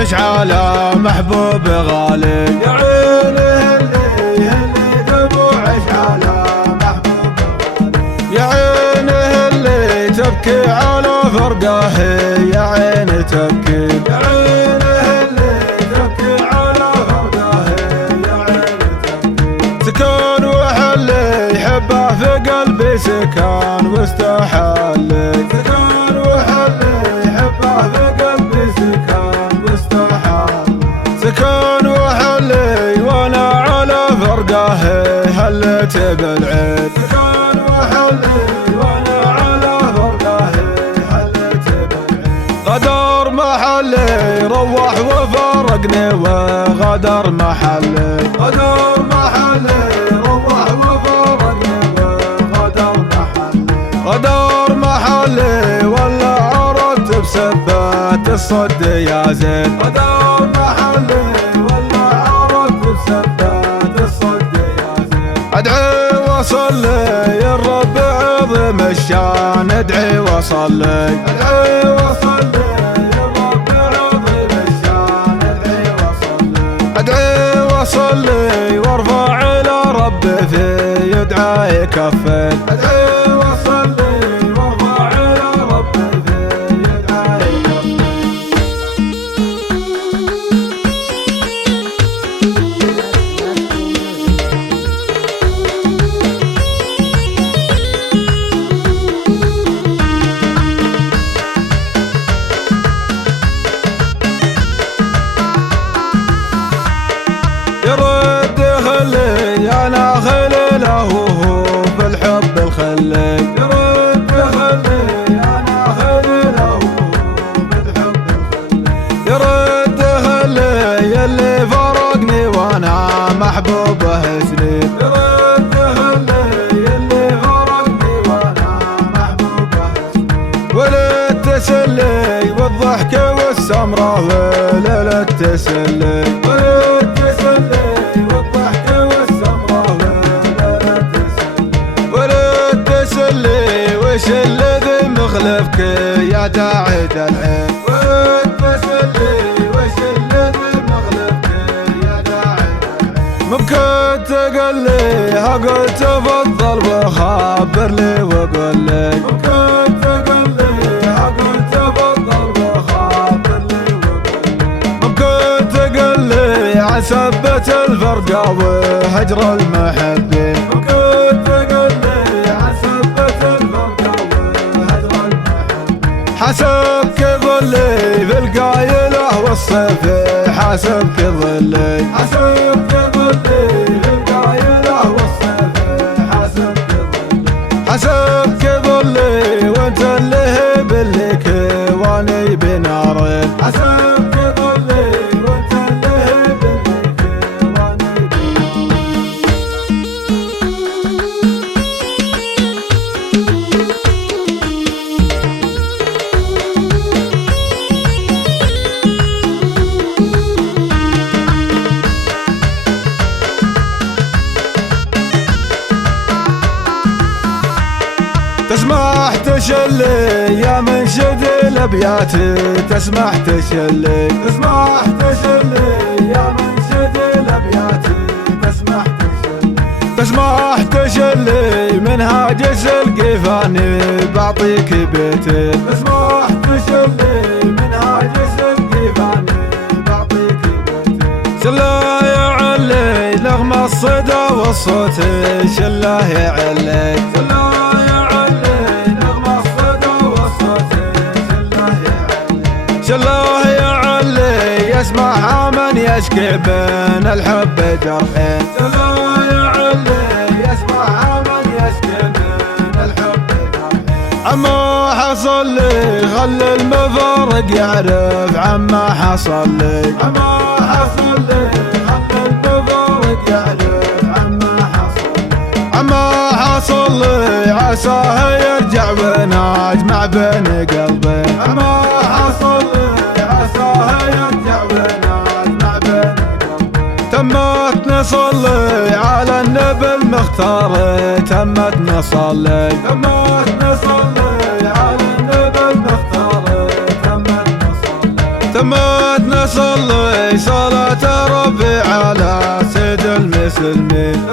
دموعش على محبوب غالي، يا عينه اللي دموعش على محبوب غالي، يا عينه اللي تبكي على فرقه، يا عينه تبكي، يا عينه اللي تبكي على فرقه، يا عينه تبكي. سكن وحلي يحبه في قلبي سكن واستحلي، سكن وحلي يحبه في قلبي سكن واستحلي، سكن وحلي وانا على فرقه هلت بالعيد، سكن وحلي وانا على فرقه هلت بالعيد. غدر محلي روح وفارقني وغدر محلي، غدر محلي روح وفارقني وغدر محلي، غدر محلي ولا عرفت بسبات الصد يا زين، غدر محلي ولا عرفت بسبات الصد يا زين. ادعي وصلي الرب عظيم الشان، ادعي وصلي، ادعي وصلي الرب عظيم الشان، ادعي وصلي، ادعي وصلي وارفع الى ربي في يدعى يكفل، ادعي وصلي وارفع الى ربي في يدعى يكفل. يرد خلي انا خليله بالحب الخلي، يرد خلي انا خليله بالحب الخلي، يرد خلي اللي فرقني وانا محبوبه سنين، يرد خلي اللي فرقني وانا محبوبه سنين. وللتسلي والضحك والسمره وليله التسلي، وللتسلي والضحك والسمره وليله التسلي، وللتسلي وش الذي مخلفك يا داعي العين، وللتسلي وش الذي مخلفك يا داعي العين. ممكن تقول لي قلت تفضل وخبر لي وقول لي، ممكن تقول لي قلت تفضل وخبر لي وقول لي، ممكن تقول لي عن سبة الفرقة وهجر المحبين، ممكن تقول لي عن سبة الفرقة وهجر المحبين. حسبك ظلي في القايلة والصيف حسبك ظلي، حسبك ظلي في القايلة والصيف حسبك ظلي، حسبك ظلي وانت اللي بلك واني بنارين، حسبك ظلي وانت اللي بلك واني بنارين. تسمح تشلي يا منشد الابيات، تسمح تشلي، تسمح تشلي يا منشد الابيات، تسمح تشلي، تسمح تشلي من هاجس القفاني بعطيك بيتي، تسمح تشلي من هاجس القفاني بعطيك بيتي. شله يعلي نغم الصدى والصوت، شله يعلي، شله شله يعلي يسمع من يشكي بين الحب جرحين، شله يعلي يسمع من يشكي بين الحب جرحين. عما حصل لي خلي المفارق يعرف عما حصل لي، عما حصل لي خلي المفارق يعرف عما حصل لي، عما حصل لي عساه يرجع ونجمع بين قلبين، عما حصل لي عساه يرجع ونجمع بين قلبين. تمت نصلي على النبي المختار، تمت نصلي، تمت نصلي على النبي المختار، تمت نصلي، تمت صلي صلاة ربي على سيد المسلمين.